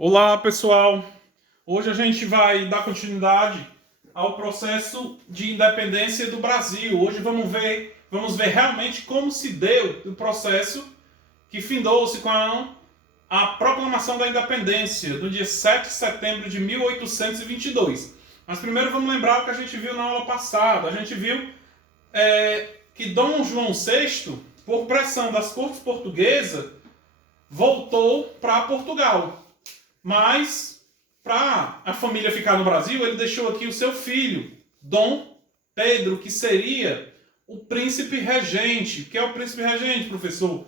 Olá, pessoal! Hoje a gente vai dar continuidade ao processo de independência do Brasil. Hoje vamos ver realmente como se deu o processo que findou-se com a proclamação da independência, no dia 7 de setembro de 1822. Mas primeiro vamos lembrar o que a gente viu na aula passada. A gente viu que Dom João VI, por pressão das cortes portuguesas, voltou para Portugal. Mas, para a família ficar no Brasil, ele deixou aqui o seu filho, Dom Pedro, que seria o príncipe regente. O que é o príncipe regente, professor?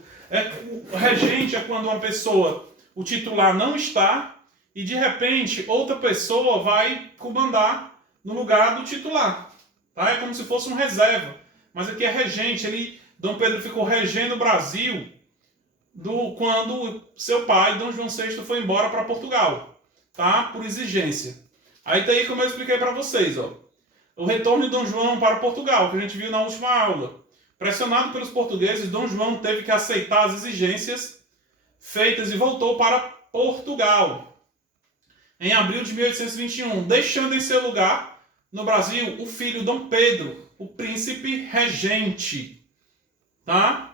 O regente é quando uma pessoa, o titular não está, e de repente outra pessoa vai comandar no lugar do titular. Tá? É como se fosse um reserva. Mas aqui é regente. Dom Pedro ficou regendo o Brasil quando seu pai, Dom João VI, foi embora para Portugal, tá? Por exigência. Aí tá aí como eu expliquei para vocês, ó. O retorno de Dom João para Portugal, que a gente viu na última aula. Pressionado pelos portugueses, Dom João teve que aceitar as exigências feitas e voltou para Portugal em abril de 1821, deixando em seu lugar, no Brasil, o filho Dom Pedro, o príncipe regente, tá?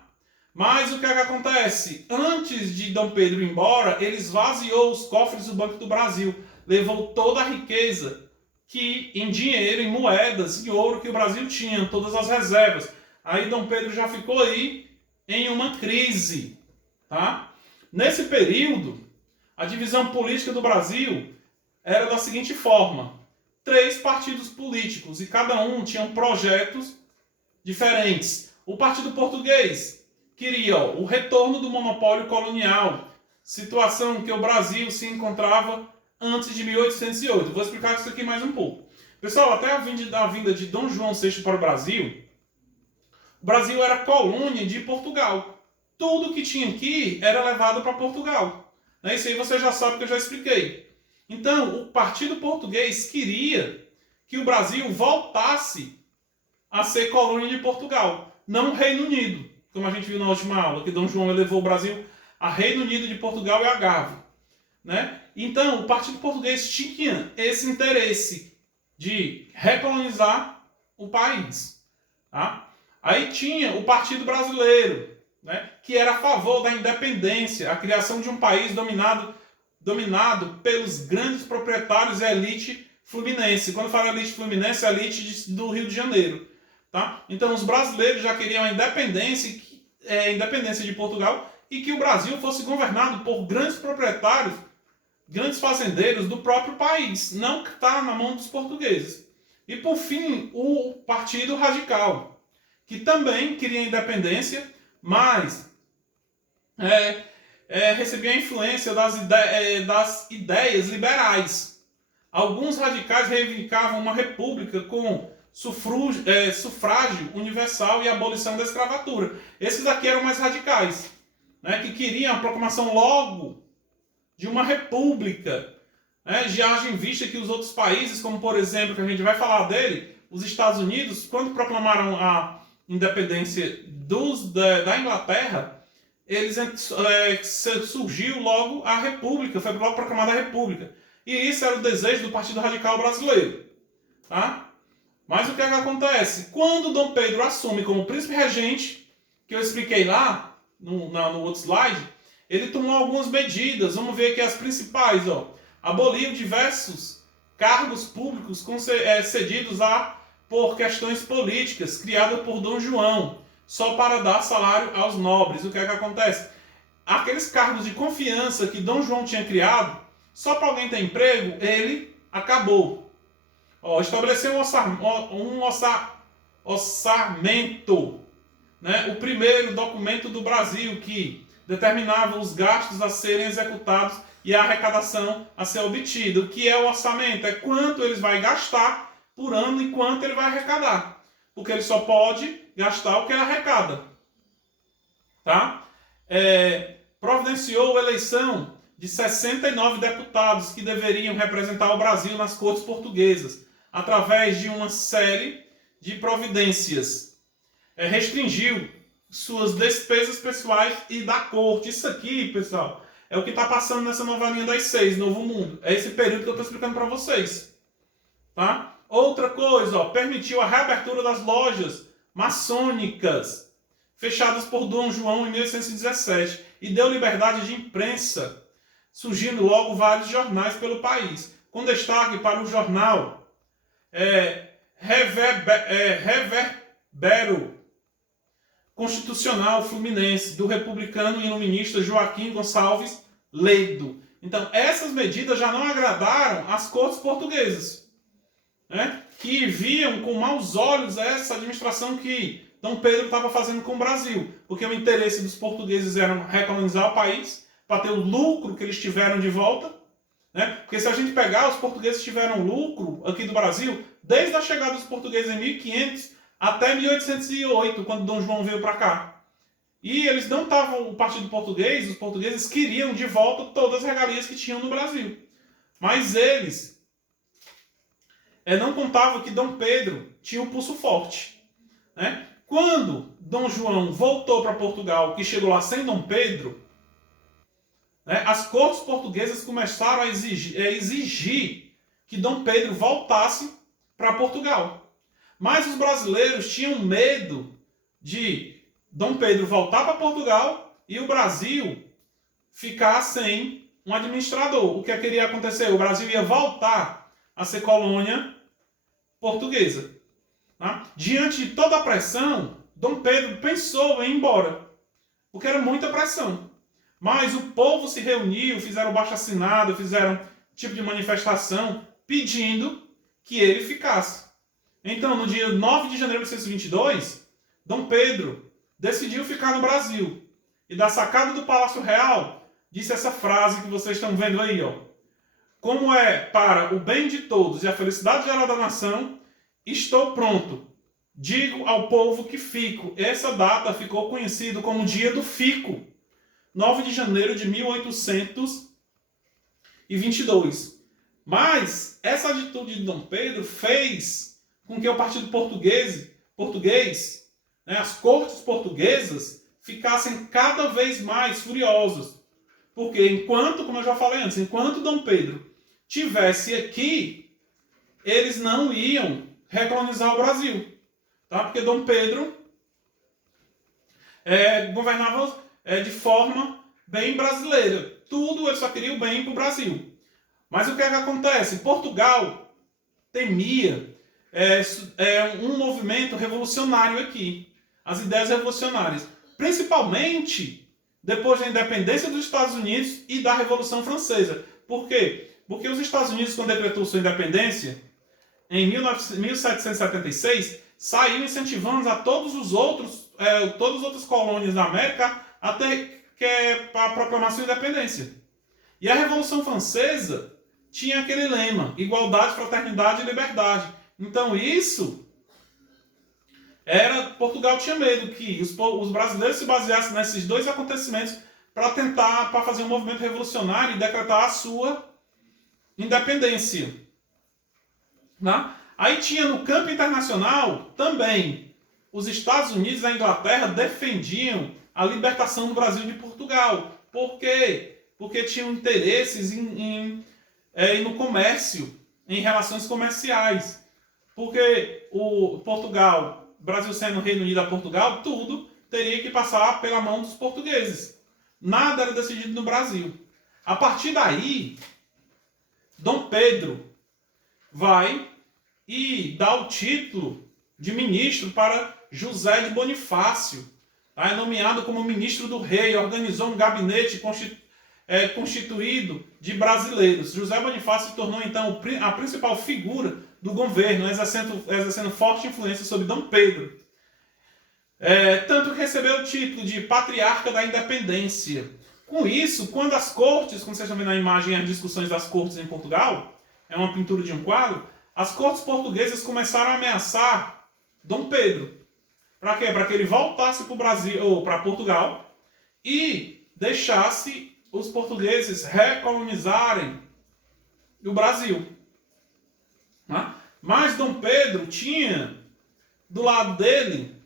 Mas o que é que acontece? Antes de Dom Pedro ir embora, ele esvaziou os cofres do Banco do Brasil. Levou toda a riqueza que em dinheiro, em moedas, em ouro que o Brasil tinha, todas as reservas. Aí Dom Pedro já ficou aí em uma crise. Tá? Nesse período, a divisão política do Brasil era da seguinte forma. 3 partidos políticos e cada um tinha projetos diferentes. O Partido Português queria o retorno do monopólio colonial, situação que o Brasil se encontrava antes de 1808. Vou explicar isso aqui mais um pouco. Pessoal, até a vinda de Dom João VI para o Brasil era colônia de Portugal. Tudo que tinha aqui era levado para Portugal. Isso aí você já sabe que eu já expliquei. Então, o Partido Português queria que o Brasil voltasse a ser colônia de Portugal, não Reino Unido. Como a gente viu na última aula, que Dom João elevou o Brasil a Reino Unido de Portugal e Algarve. Né? Então, o Partido Português tinha esse interesse de recolonizar o país. Tá? Aí tinha o Partido Brasileiro, né? Que era a favor da independência, a criação de um país dominado pelos grandes proprietários e a elite fluminense. Quando eu falo elite fluminense, é a elite do Rio de Janeiro. Tá? Então, os brasileiros já queriam a independência de Portugal e que o Brasil fosse governado por grandes proprietários, grandes fazendeiros do próprio país, não que está na mão dos portugueses. E, por fim, o Partido Radical, que também queria independência, mas recebia a influência das ideias liberais. Alguns radicais reivindicavam uma república com sufrágio universal e abolição da escravatura. Esses aqui eram mais radicais, né, que queriam a proclamação logo de uma república, né, já haja em vista que os outros países, como por exemplo, que a gente vai falar dele, os Estados Unidos, quando proclamaram a independência da Inglaterra, surgiu logo a república, foi logo proclamada a república. E isso era o desejo do Partido Radical Brasileiro. Tá? Mas o que é que acontece? Quando Dom Pedro assume como príncipe regente, que eu expliquei lá no outro slide, ele tomou algumas medidas. Vamos ver aqui as principais. Ó. Aboliu diversos cargos públicos cedidos por questões políticas, criadas por Dom João, só para dar salário aos nobres. O que é que acontece? Aqueles cargos de confiança que Dom João tinha criado, só para alguém ter emprego, ele acabou. Estabeleceu um orçamento, né? O primeiro documento do Brasil que determinava os gastos a serem executados e a arrecadação a ser obtida. O que é o orçamento? É quanto ele vai gastar por ano e quanto ele vai arrecadar. Porque ele só pode gastar o que ele arrecada. Tá? Providenciou a eleição de 69 deputados que deveriam representar o Brasil nas cortes portuguesas, através de uma série de providências. Restringiu suas despesas pessoais e da corte. Isso aqui, pessoal, É o que está passando nessa novelinha das 6, Novo Mundo. É esse período que eu estou explicando para vocês. Tá? Outra coisa, ó, permitiu a reabertura das lojas maçônicas, fechadas por Dom João em 1817, e deu liberdade de imprensa, surgindo logo vários jornais pelo país, com destaque para o jornal Reverbero Constitucional Fluminense, do republicano e iluminista Joaquim Gonçalves Leido. Então, essas medidas já não agradaram as cortes portuguesas, né, que viam com maus olhos essa administração que Dom Pedro estava fazendo com o Brasil, porque o interesse dos portugueses era recolonizar o país, para ter o lucro que eles tiveram de volta, né? Porque se a gente pegar, os portugueses tiveram lucro aqui do Brasil desde a chegada dos portugueses em 1500 até 1808, quando Dom João veio para cá. E eles não estavam, o partido português, os portugueses queriam de volta todas as regalias que tinham no Brasil. Mas eles não contavam que Dom Pedro tinha um pulso forte, né? Quando Dom João voltou para Portugal, que chegou lá sem Dom Pedro, né, as cortes portuguesas começaram a exigir que Dom Pedro voltasse para Portugal. Mas os brasileiros tinham medo de Dom Pedro voltar para Portugal e o Brasil ficar sem um administrador. O que iria acontecer? O Brasil ia voltar a ser colônia portuguesa. Tá? Diante de toda a pressão, Dom Pedro pensou em ir embora, porque era muita pressão. Mas o povo se reuniu, fizeram abaixo-assinado, fizeram tipo de manifestação pedindo que ele ficasse. Então, no dia 9 de janeiro de 1822, Dom Pedro decidiu ficar no Brasil. E da sacada do Palácio Real, disse essa frase que vocês estão vendo aí, ó. Como é para o bem de todos e a felicidade geral da nação, estou pronto. Digo ao povo que fico. Essa data ficou conhecida como Dia do Fico. 9 de janeiro de 1822. Mas essa atitude de Dom Pedro fez com que o partido português, né, as cortes portuguesas, ficassem cada vez mais furiosas. Porque enquanto, como eu já falei antes, enquanto Dom Pedro tivesse aqui, eles não iam recolonizar o Brasil. Tá? Porque Dom Pedro governava de forma bem brasileira. Tudo ele só queria o bem para o Brasil. Mas o que é que acontece? Portugal temia um movimento revolucionário aqui. As ideias revolucionárias. Principalmente depois da independência dos Estados Unidos e da Revolução Francesa. Por quê? Porque os Estados Unidos, quando decretou sua independência, em 1776, saiu incentivando a todas as outras colônias da América até para proclamar sua independência. E a Revolução Francesa tinha aquele lema: igualdade, fraternidade e liberdade. Então Portugal tinha medo que os brasileiros se baseassem nesses dois acontecimentos para fazer um movimento revolucionário e decretar a sua independência. Né? Aí tinha no campo internacional também os Estados Unidos e a Inglaterra defendiam a libertação do Brasil de Portugal. Por quê? Porque tinham interesses no comércio, em relações comerciais. Porque Portugal, Brasil sendo Reino Unido a Portugal, tudo teria que passar pela mão dos portugueses. Nada era decidido no Brasil. A partir daí, Dom Pedro vai e dá o título de ministro para José de Bonifácio. É nomeado como ministro do rei, organizou um gabinete constituído de brasileiros. José Bonifácio se tornou então a principal figura do governo, exercendo forte influência sobre Dom Pedro. Tanto que recebeu o título de Patriarca da Independência. Com isso, quando as cortes, como vocês estão vendo na imagem, as discussões das cortes em Portugal, é uma pintura de um quadro, as cortes portuguesas começaram a ameaçar Dom Pedro. Para quê? Para que ele voltasse para o Brasil, ou para Portugal, e deixasse os portugueses recolonizarem o Brasil. Mas Dom Pedro tinha do lado dele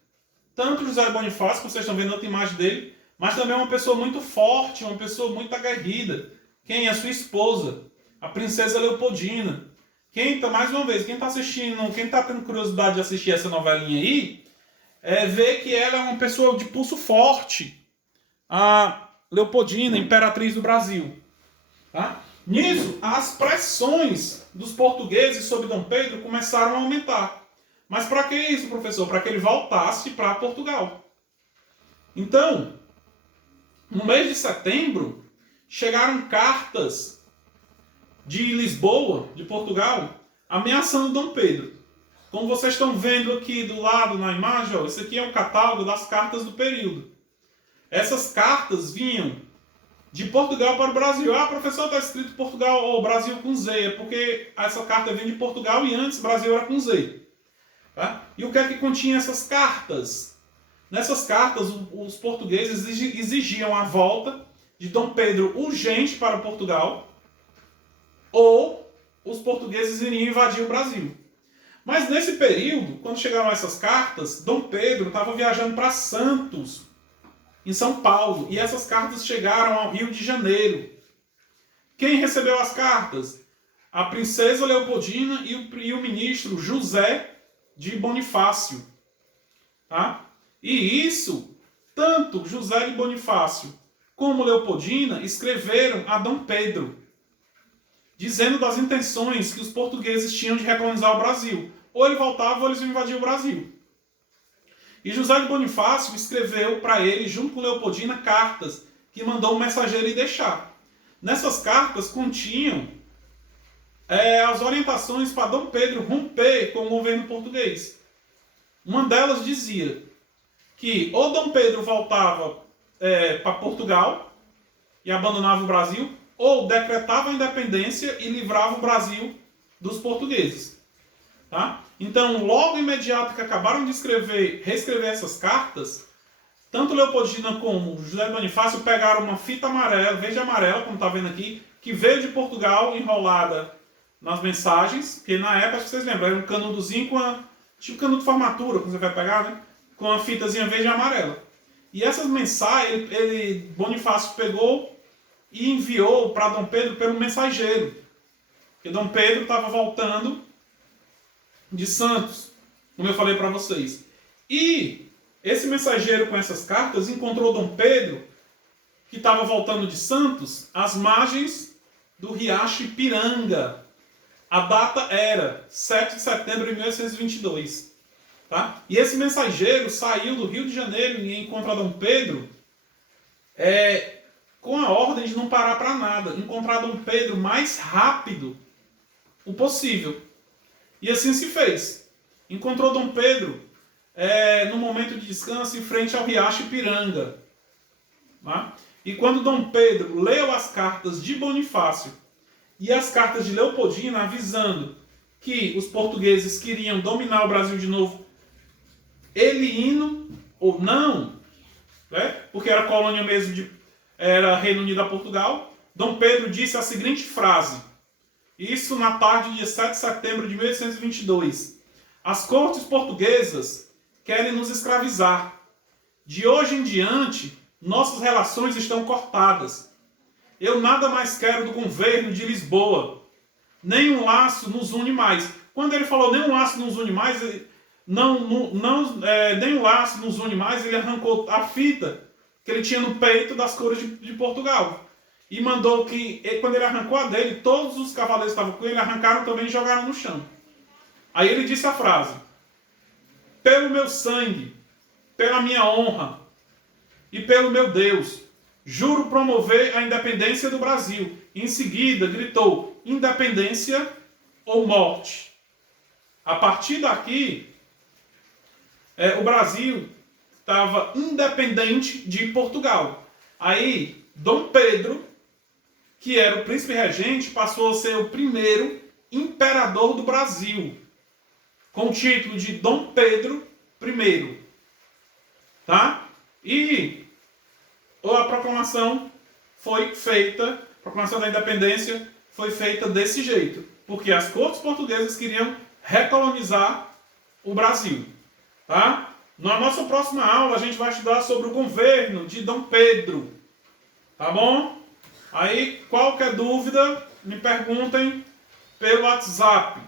tanto José Bonifácio, que vocês estão vendo outra imagem dele, mas também é uma pessoa muito forte, uma pessoa muito aguerrida. Quem? A sua esposa, a princesa Leopoldina. Mais uma vez, quem está assistindo, quem está tendo curiosidade de assistir essa novelinha aí, vê que ela é uma pessoa de pulso forte. A Leopoldina, imperatriz do Brasil. Tá? Nisso, as pressões dos portugueses sobre Dom Pedro começaram a aumentar. Mas para que isso, professor? Para que ele voltasse para Portugal. Então, no mês de setembro, chegaram cartas de Lisboa, de Portugal, ameaçando Dom Pedro. Como vocês estão vendo aqui do lado na imagem, ó, esse aqui é um catálogo das cartas do período. Essas cartas vinham de Portugal para o Brasil. Ah, professor, está escrito Portugal ou Brasil com Z. É porque essa carta vem de Portugal e antes o Brasil era com Z. Tá? E o que é que continha essas cartas? Nessas cartas, os portugueses exigiam a volta de Dom Pedro urgente para Portugal, ou os portugueses iriam invadir o Brasil. Mas nesse período, quando chegaram essas cartas, Dom Pedro estava viajando para Santos, em São Paulo, e essas cartas chegaram ao Rio de Janeiro. Quem recebeu as cartas? A princesa Leopoldina e o ministro José de Bonifácio. Tá? E isso, tanto José de Bonifácio como Leopoldina escreveram a Dom Pedro, dizendo das intenções que os portugueses tinham de recolonizar o Brasil. Ou ele voltava ou eles iam invadir o Brasil. E José de Bonifácio escreveu para ele, junto com Leopoldina, cartas que mandou um mensageiro ir deixar. Nessas cartas continham as orientações para Dom Pedro romper com o governo português. Uma delas dizia que ou Dom Pedro voltava para Portugal e abandonava o Brasil, ou decretava a independência e livrava o Brasil dos portugueses. Tá? Então, logo imediato que acabaram de reescrever essas cartas, tanto Leopoldina como José de Bonifácio pegaram uma fita amarela, verde amarela, como está vendo aqui, que veio de Portugal enrolada nas mensagens, porque na época, acho que vocês lembram, era um canudozinho tipo canudo de formatura, que você vai pegar, né? Com a fitazinha verde e amarela. E essas mensagens, Bonifácio pegou e enviou para Dom Pedro pelo mensageiro. Porque Dom Pedro estava voltando de Santos, como eu falei para vocês. E esse mensageiro com essas cartas encontrou Dom Pedro, que estava voltando de Santos, às margens do riacho Ipiranga. A data era 7 de setembro de 1822. Tá? E esse mensageiro saiu do Rio de Janeiro e encontra Dom Pedro com a ordem de não parar para nada. Encontrar Dom Pedro mais rápido o possível. E assim se fez. Encontrou Dom Pedro no momento de descanso em frente ao riacho Ipiranga. Tá? E quando Dom Pedro leu as cartas de Bonifácio e as cartas de Leopoldina avisando que os portugueses queriam dominar o Brasil de novo, ele indo ou não, né? Porque era colônia mesmo, era Reino Unido a Portugal, Dom Pedro disse a seguinte frase, isso na tarde de dia 7 de setembro de 1822. As cortes portuguesas querem nos escravizar. De hoje em diante, nossas relações estão cortadas. Eu nada mais quero do governo de Lisboa. Nenhum laço nos une mais. Quando ele falou nenhum laço nos une mais, nenhum laço nos une mais, ele arrancou a fita que ele tinha no peito das cores de Portugal. E mandou que, quando ele arrancou a dele, todos os cavaleiros que estavam com ele arrancaram também e jogaram no chão. Aí ele disse a frase, pelo meu sangue, pela minha honra e pelo meu Deus, juro promover a independência do Brasil. Em seguida, gritou, independência ou morte. A partir daqui, o Brasil estava independente de Portugal. Aí, Dom Pedro, que era o príncipe regente, passou a ser o primeiro imperador do Brasil, com o título de Dom Pedro I. Tá? E a proclamação foi feita, a proclamação da independência foi feita desse jeito, porque as cortes portuguesas queriam recolonizar o Brasil. Tá? Na nossa próxima aula, a gente vai estudar sobre o governo de Dom Pedro. Tá bom? Aí, qualquer dúvida, me perguntem pelo WhatsApp.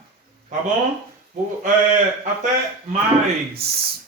Tá bom? Até mais.